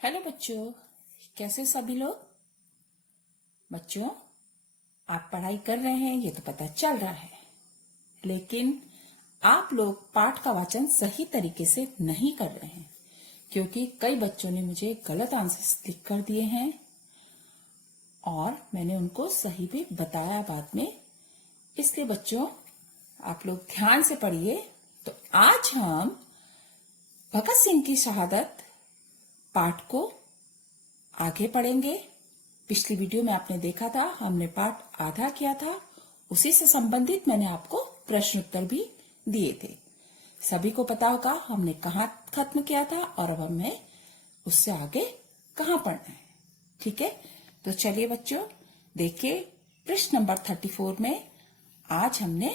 Hello बच्चों, कैसे सभी लोग। बच्चों, आप पढ़ाई कर रहे हैं ये तो पता चल रहा है, लेकिन आप लोग पाठ का वाचन सही तरीके से नहीं कर रहे हैं, क्योंकि कई बच्चों ने मुझे गलत आंसर लिख कर दिए हैं और मैंने उनको सही भी बताया बाद में। इसलिए बच्चों, आप लोग ध्यान से पढ़िए। तो आज हम भगत सिंह की शहादत पाठ को आगे पढ़ेंगे। पिछली वीडियो में आपने देखा था, हमने पाठ आधा किया था, उसी से संबंधित मैंने आपको प्रश्न उत्तर भी दिए थे। सभी को पता होगा हमने कहाँ खत्म किया था और अब हमें उससे आगे कहाँ पढ़ना है। ठीक है, तो चलिए बच्चों, देखिए पृष्ठ नंबर 34 में आज हमने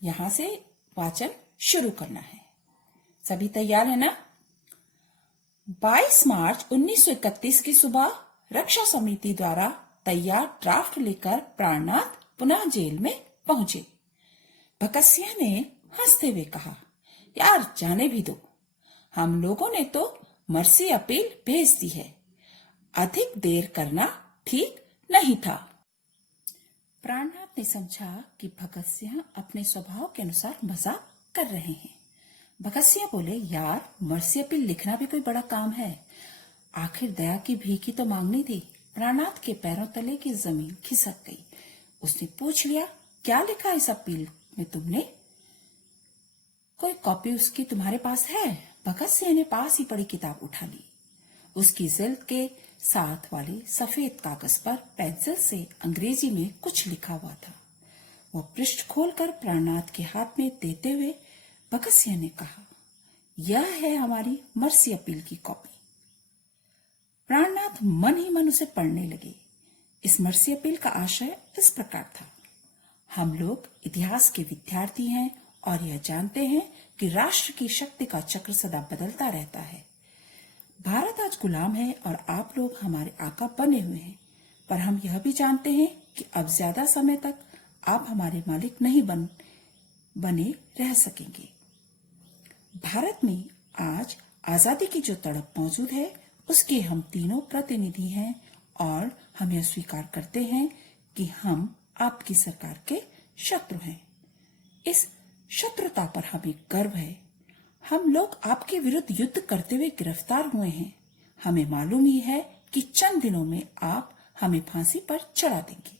यहां से वाचन शुरू करना है। सभी तैयार है ना? 22 मार्च 1931 की सुबह रक्षा समिति द्वारा तैयार ड्राफ्ट लेकर प्राणनाथ पुनः जेल में पहुंचे। भगत सिंह ने हंसते हुए कहा, यार जाने भी दो, हम लोगों ने तो मर्सी अपील भेज दी है, अधिक देर करना ठीक नहीं था। प्राणनाथ ने समझा कि भगत सिंह अपने स्वभाव के अनुसार मजाक कर रहे हैं। भगत सिंह बोले, यार मर्सी अपील लिखना भी कोई बड़ा काम है, आखिर दया की भीख ही तो मांगनी थी। प्राणनाथ के पैरों तले की जमीन खिसक गई। उसने पूछ लिया, क्या लिखा इस अपील में तुमने? कोई कॉपी उसकी तुम्हारे पास है? भगत सिंह ने पास ही पड़ी किताब उठा ली। उसकी जिल्द के साथ वाले सफेद कागज पर पेंसिल से अंग्रेजी में कुछ लिखा हुआ था। वो पृष्ठ खोलकर प्राणनाथ के हाथ में देते हुए भगत सिंह ने कहा, यह है हमारी मर्सी अपील की कॉपी। प्राणनाथ मन ही मन उसे पढ़ने लगे। इस मर्सी अपील का आशय इस प्रकार था, हम लोग इतिहास के विद्यार्थी हैं और यह जानते हैं कि राष्ट्र की शक्ति का चक्र सदा बदलता रहता है। भारत आज गुलाम है और आप लोग हमारे आका बने हुए हैं, पर हम यह भी जानते हैं कि अब ज्यादा समय तक आप हमारे मालिक नहीं बने रह सकेंगे। भारत में आज आजादी की जो तड़प मौजूद है उसके हम तीनों प्रतिनिधि हैं और हम यह स्वीकार करते हैं कि हम आपकी सरकार के शत्रु हैं। इस शत्रुता पर हमें गर्व है। हम लोग आपके विरुद्ध युद्ध करते हुए गिरफ्तार हुए हैं। हमें मालूम ही है कि चंद दिनों में आप हमें फांसी पर चढ़ा देंगे।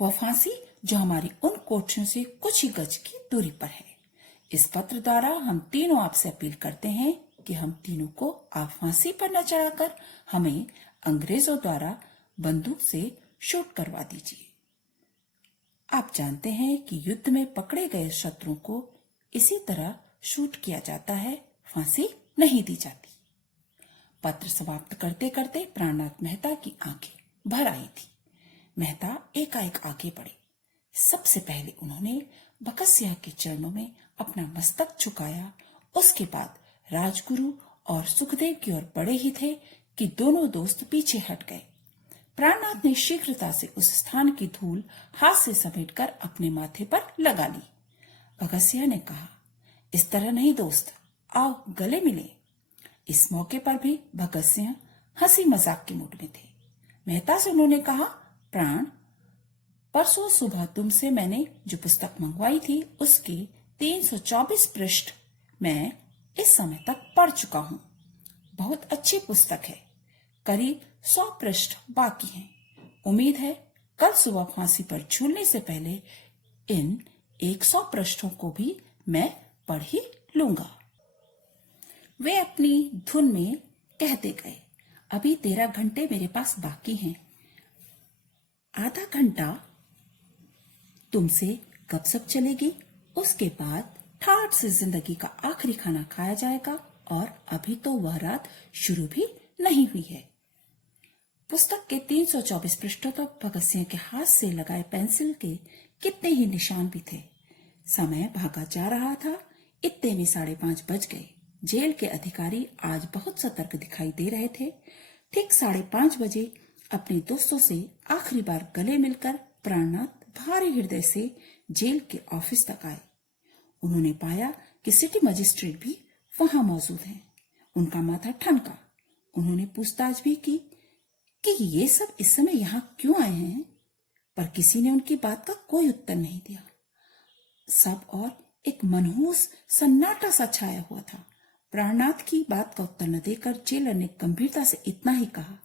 वह फांसी जो हमारी उन कोठरियों से कुछ ही गज की दूरी पर है। इस पत्र द्वारा हम तीनों आपसे अपील करते हैं कि हम तीनों को आप फांसी पर न चढ़ाकर हमें अंग्रेजों द्वारा बंदूक से शूट करवा दीजिए। आप जानते हैं कि युद्ध में पकड़े गए शत्रुओं को इसी तरह शूट किया जाता है, फांसी नहीं दी जाती। पत्र समाप्त करते करते प्राणनाथ मेहता की आंखें भर आई थी। मेहता एकाएक आगे बढ़े। सबसे पहले उन्होंने भगत सिंह के चरणों में अपना मस्तक झुकाया। उसके बाद राजगुरु और सुखदेव की ओर बढ़े ही थे कि दोनों दोस्त पीछे हट गए। प्राणनाथ ने शीघ्रता से उस स्थान की धूल हाथ से समेटकर अपने माथे पर लगा ली। भगत सिंह ने कहा, इस तरह नहीं दोस्त, आओ गले मिले। इस मौके पर भी भगत सिंह हंसी मजाक के मूड में थे। मेहता से उन्होंने कहा, प्राण, परसों सुबह तुमसे मैंने जो पुस्तक मंगवाई थी उसके 324 पृष्ठ मैं इस समय तक पढ़ चुका हूँ। बहुत अच्छी पुस्तक है। करीब 100 पृष्ठ बाकी हैं। उम्मीद है कल सुबह फांसी पर झूलने से पहले इन 100 पृष्ठों को भी मैं पढ़ ही लूंगा। वे अपनी धुन में कहते गए, अभी 13 घंटे मेरे पास बाकी हैं। आधा घंटा तुमसे गपशप चलेगी, उसके बाद ठाठ से जिंदगी का आखिरी खाना खाया जाएगा और अभी तो वह रात शुरू भी नहीं हुई है। पुस्तक के 324 पृष्ठों तक भगत सिंह के हाथ से लगाए पेंसिल के कितने ही निशान भी थे। समय भागा जा रहा था। इतने में 5:30 बज गए। जेल के अधिकारी आज बहुत सतर्क दिखाई दे रहे थे। ठीक 5:30 बजे अपने दोस्तों से आखिरी बार गले मिलकर प्राणनाथ भारी हृदय से जेल के ऑफिस तक आए। उन्होंने पाया कि सिटी मजिस्ट्रेट भी वहां मौजूद हैं। उनका माथा ठनका। उन्होंने पूछताछ भी की कि ये सब इस समय यहाँ क्यों आए हैं, पर किसी ने उनकी बात का कोई उत्तर नहीं दिया। सब और एक मनहूस सन्नाटा सा छाया हुआ था। प्राणनाथ की बात का उत्तर न देकर जेलर ने गंभीरता से इतना ही कहा,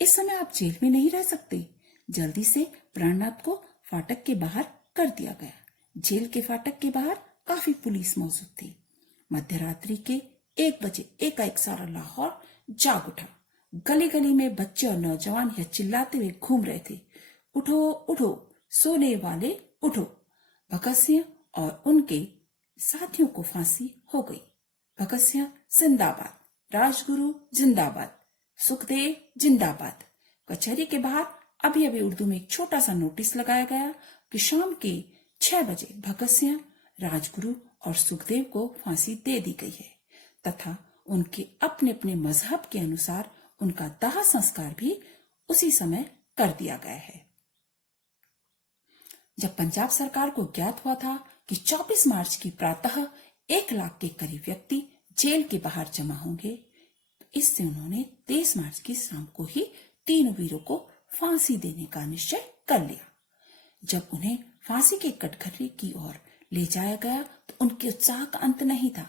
इस समय आप जेल में नहीं रह सकते। जल्दी से प्राणनाथ को फाटक के बाहर कर दिया गया। जेल के फाटक के बाहर काफी पुलिस मौजूद थी। मध्यरात्रि के 1 बजे एकाएक सारा लाहौर जाग उठा। गली गली में बच्चे और नौजवान यह चिल्लाते हुए घूम रहे थे, उठो उठो सोने वाले उठो, भगत सिंह और उनके साथियों को फांसी हो गई। भगत सिंह जिंदाबाद, राजगुरु जिंदाबाद, सुखदेव जिंदाबाद। कचहरी के बाहर अभी अभी उर्दू में एक छोटा सा नोटिस लगाया गया कि शाम के 6 बजे भगत सिंह, राजगुरु और सुखदेव को फांसी दे दी गई है तथा उनके अपने अपने मजहब के अनुसार उनका दाह संस्कार भी उसी समय कर दिया गया है। जब पंजाब सरकार को ज्ञात हुआ था कि 24 मार्च की प्रातः 1 लाख के करीब व्यक्ति जेल के बाहर जमा होंगे, इससे उन्होंने 23 मार्च की शाम को ही तीनों वीरों को फांसी देने का निश्चय कर लिया। जब उन्हें फांसी के कटघरे की ओर ले जाया गया तो उनके उत्साह का अंत नहीं था।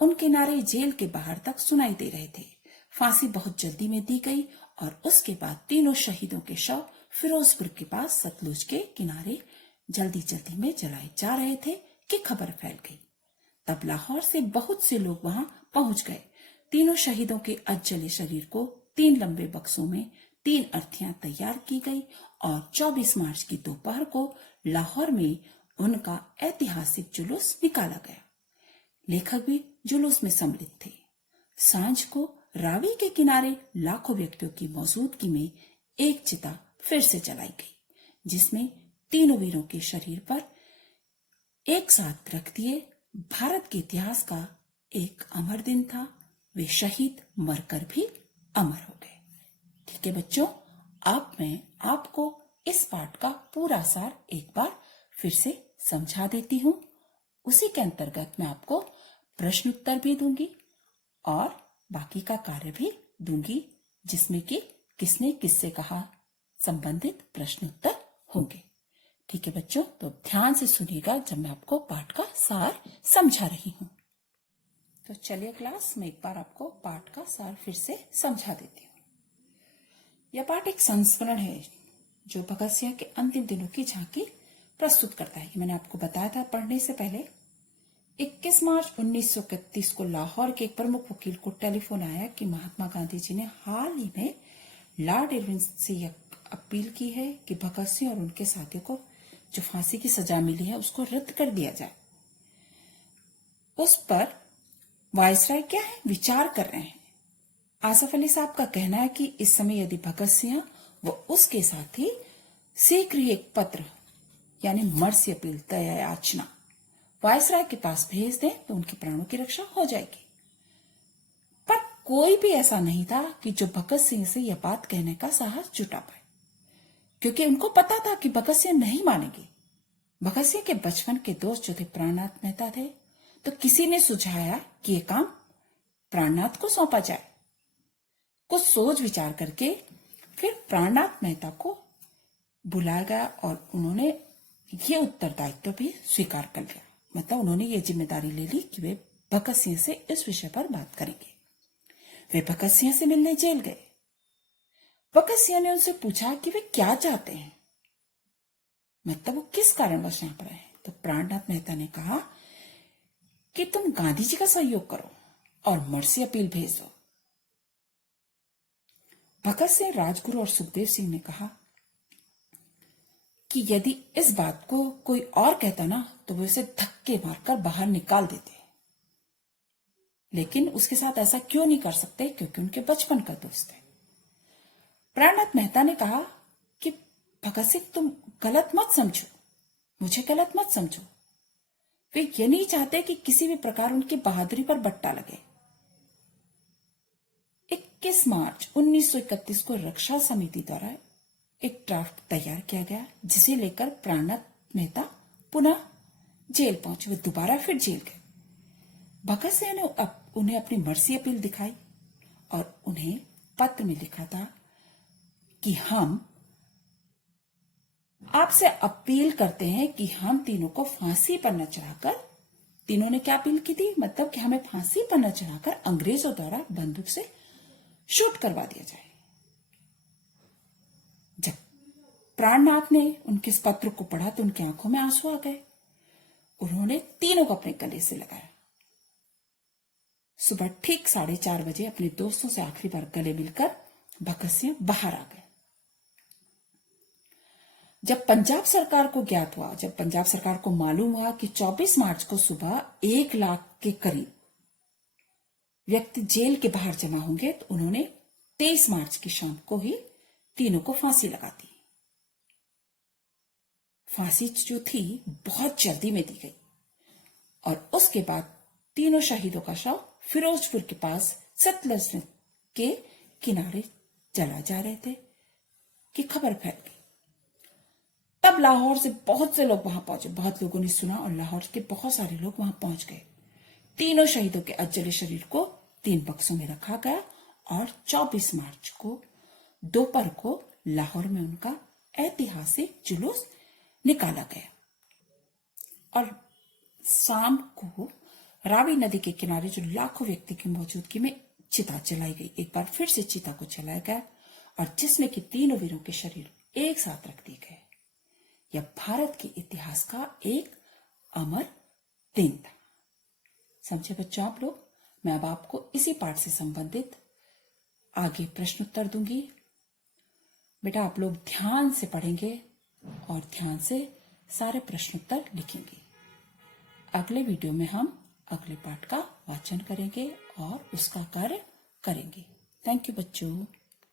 उनके नारे जेल के बाहर तक सुनाई दे रहे थे। फांसी बहुत जल्दी में दी गई और उसके बाद तीनों शहीदों के शव फिरोजपुर के पास सतलुज के किनारे जल्दी जल्दी में जलाए जा रहे थे कि खबर फैल गई। तब लाहौर से बहुत से लोग वहां पहुंच गए। तीनों शहीदों के अधजले शरीर को 3 लंबे बक्सों में 3 अर्थियां तैयार की गई और 24 मार्च की दोपहर को लाहौर में उनका ऐतिहासिक जुलूस निकाला गया। लेखक भी जुलूस में सम्मिलित थे। सांझ को रावी के किनारे लाखों व्यक्तियों की मौजूदगी में एक चिता फिर से जलाई गई, जिसमें तीनों वीरों के शरीर पर एक साथ रख दिए। भारत के इतिहास का एक अमर दिन था। वे शहीद मरकर भी अमर हो गए। ठीक है बच्चों, अब मैं आपको इस पाठ का पूरा सार एक बार फिर से समझा देती हूँ। उसी के अंतर्गत मैं आपको प्रश्न उत्तर भी दूंगी और बाकी का कार्य भी दूंगी, जिसमें कि किसने किससे कहा संबंधित प्रश्न उत्तर होंगे। ठीक है बच्चों, तो ध्यान से सुनिएगा जब मैं आपको पाठ का सार समझा रही हूँ। तो चलिए क्लास में एक बार आपको पाठ का सार फिर से समझा देती हूँ। यह पाठ एक संस्मरण है जो भगत सिंह के अंतिम दिनों की झांकी प्रस्तुत करता है। मैंने आपको बताया था पढ़ने से पहले। 21 मार्च 1931 को लाहौर के एक प्रमुख वकील को टेलीफोन आया कि महात्मा गांधी जी ने हाल ही में लॉर्ड इरविन से यह अपील की है कि भगत सिंह और उनके साथियों को जो फांसी की सजा मिली है उसको रद्द कर दिया जाए। उस पर वायसराय क्या है विचार कर रहे हैं। आसफ अली साहब का कहना है कि इस समय यदि भगत सिंह व उसके साथी शीघ्र ही एक पत्र यानी मर्सी अपील दया याचना वायसराय के पास भेज दें तो उनके प्राणों की रक्षा हो जाएगी। पर कोई भी ऐसा नहीं था कि जो भगत सिंह से यह बात कहने का साहस जुटा पाए, क्योंकि उनको पता था कि भगत सिंह नहीं मानेंगे। भगत सिंह के बचपन के दोस्त जो थे प्राणनाथ मेहता थे, तो किसी ने सुझाया कि यह काम प्राणनाथ को सौंपा जाए। कुछ सोच विचार करके फिर प्राणनाथ मेहता को बुलाया गया और उन्होंने ये उत्तरदायित्व भी स्वीकार कर लिया। मतलब उन्होंने ये जिम्मेदारी ले ली कि वे भगत सिंह से इस विषय पर बात करेंगे। वे भगत सिंह से मिलने जेल गए। भगत सिंह ने उनसे पूछा कि वे क्या चाहते हैं, मतलब वो किस कारणवश यहां पर आए। तो प्राणनाथ मेहता ने कहा कि तुम गांधी जी का सहयोग करो और मर्सी अपील भेज दो। भगत सिंह, राजगुरु और सुखदेव सिंह ने कहा कि यदि इस बात को कोई और कहता ना तो वो इसे धक्के मारकर बाहर निकाल देते, लेकिन उसके साथ ऐसा क्यों नहीं कर सकते, क्योंकि उनके बचपन का दोस्त है। प्राणनाथ मेहता ने कहा कि भगत सिंह तुम गलत मत समझो, मुझे गलत मत समझो। वे ये नहीं चाहते कि किसी भी प्रकार उनकी बहादुरी पर बट्टा लगे। 21 मार्च 1931 को रक्षा समिति द्वारा एक ड्राफ्ट तैयार किया गया, जिसे लेकर प्राणनाथ मेहता पुनः जेल पहुंचे। वे दोबारा फिर जेल गए। भगत सिंह ने उन्हें अपनी मर्सी अपील दिखाई और उन्हें पत्र में लिखा था कि हम आपसे अपील करते हैं कि हम तीनों को फांसी पर न चढ़ाकर, तीनों ने क्या अपील की थी, मतलब कि हमें फांसी पर न चढ़ाकर अंग्रेजों द्वारा बंदूक से शूट करवा दिया जाए। जब प्राणनाथ ने उनके इस पत्र को पढ़ा तो उनकी आंखों में आंसू आ गए। उन्होंने तीनों को अपने गले से लगाया। सुबह ठीक 4:30 बजे अपने दोस्तों से आखिरी बार गले मिलकर भगत सिंह बाहर आ गए। जब पंजाब सरकार को ज्ञात हुआ, जब पंजाब सरकार को मालूम हुआ कि 24 मार्च को सुबह 1 लाख के करीब व्यक्ति जेल के बाहर जमा होंगे, तो उन्होंने 23 मार्च की शाम को ही तीनों को फांसी लगा दी। फांसी जो थी बहुत जल्दी में दी गई और उसके बाद तीनों शहीदों का शव फिरोजपुर के पास सतलज के किनारे जला जा रहे थे कि खबर फैल गई। तब लाहौर से बहुत से लोग वहां पहुंचे, बहुत लोगों ने सुना और लाहौर के बहुत सारे लोग वहां पहुंच गए। तीनों शहीदों के अजले शरीर को 3 बक्सों में रखा गया और 24 मार्च को दोपहर को लाहौर में उनका ऐतिहासिक जुलूस निकाला गया और शाम को रावी नदी के किनारे जो लाखों व्यक्ति की मौजूदगी में चिता जलाई गई। एक बार फिर से चिता को जलाया गया और जिसमें कि तीनों वीरों के शरीर एक साथ रख दिए गए। यह भारत के इतिहास का एक अमर दिन था। समझे बच्चों आप लोग? मैं अब आपको इसी पाठ से संबंधित आगे प्रश्न उत्तर दूंगी। बेटा आप लोग ध्यान से पढ़ेंगे और ध्यान से सारे प्रश्न उत्तर लिखेंगे। अगले वीडियो में हम अगले पाठ का वाचन करेंगे और उसका कार्य करेंगे। थैंक यू बच्चों।